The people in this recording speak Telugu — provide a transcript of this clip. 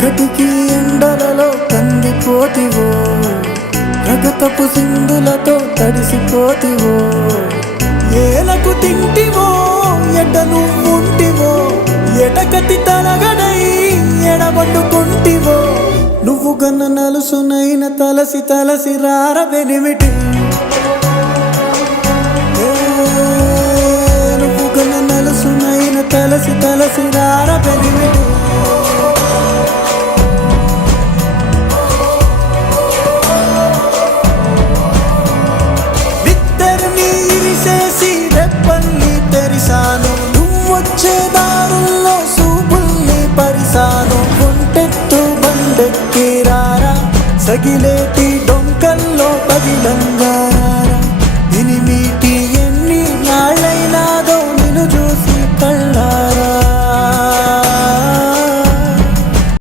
కటికి ఎండలలో కందిపోతివో, రగతపు సింధులతో తడిసిపోతివో. ఏలకు తింటివో ఎట నువ్వుంటివో, ఎటకతి తలగడై ఎడబట్టుకుంటివో. నువ్వు గన్న నలుసునైన తలసి తలసి రారవెనిమిటి, నువ్వు గన్న నలుసునైన తలసి తలసి రారవెనిమిటి. ఇరిసేసి రెప్పల్ని తెరిసాను, నువ్వొచ్చే దారుల్లో సూపుల్ని పరిసాను. ఒంటెత్తు బండెక్కి రారా, సగిలేటి డొంకల్లో పగిలంగారా.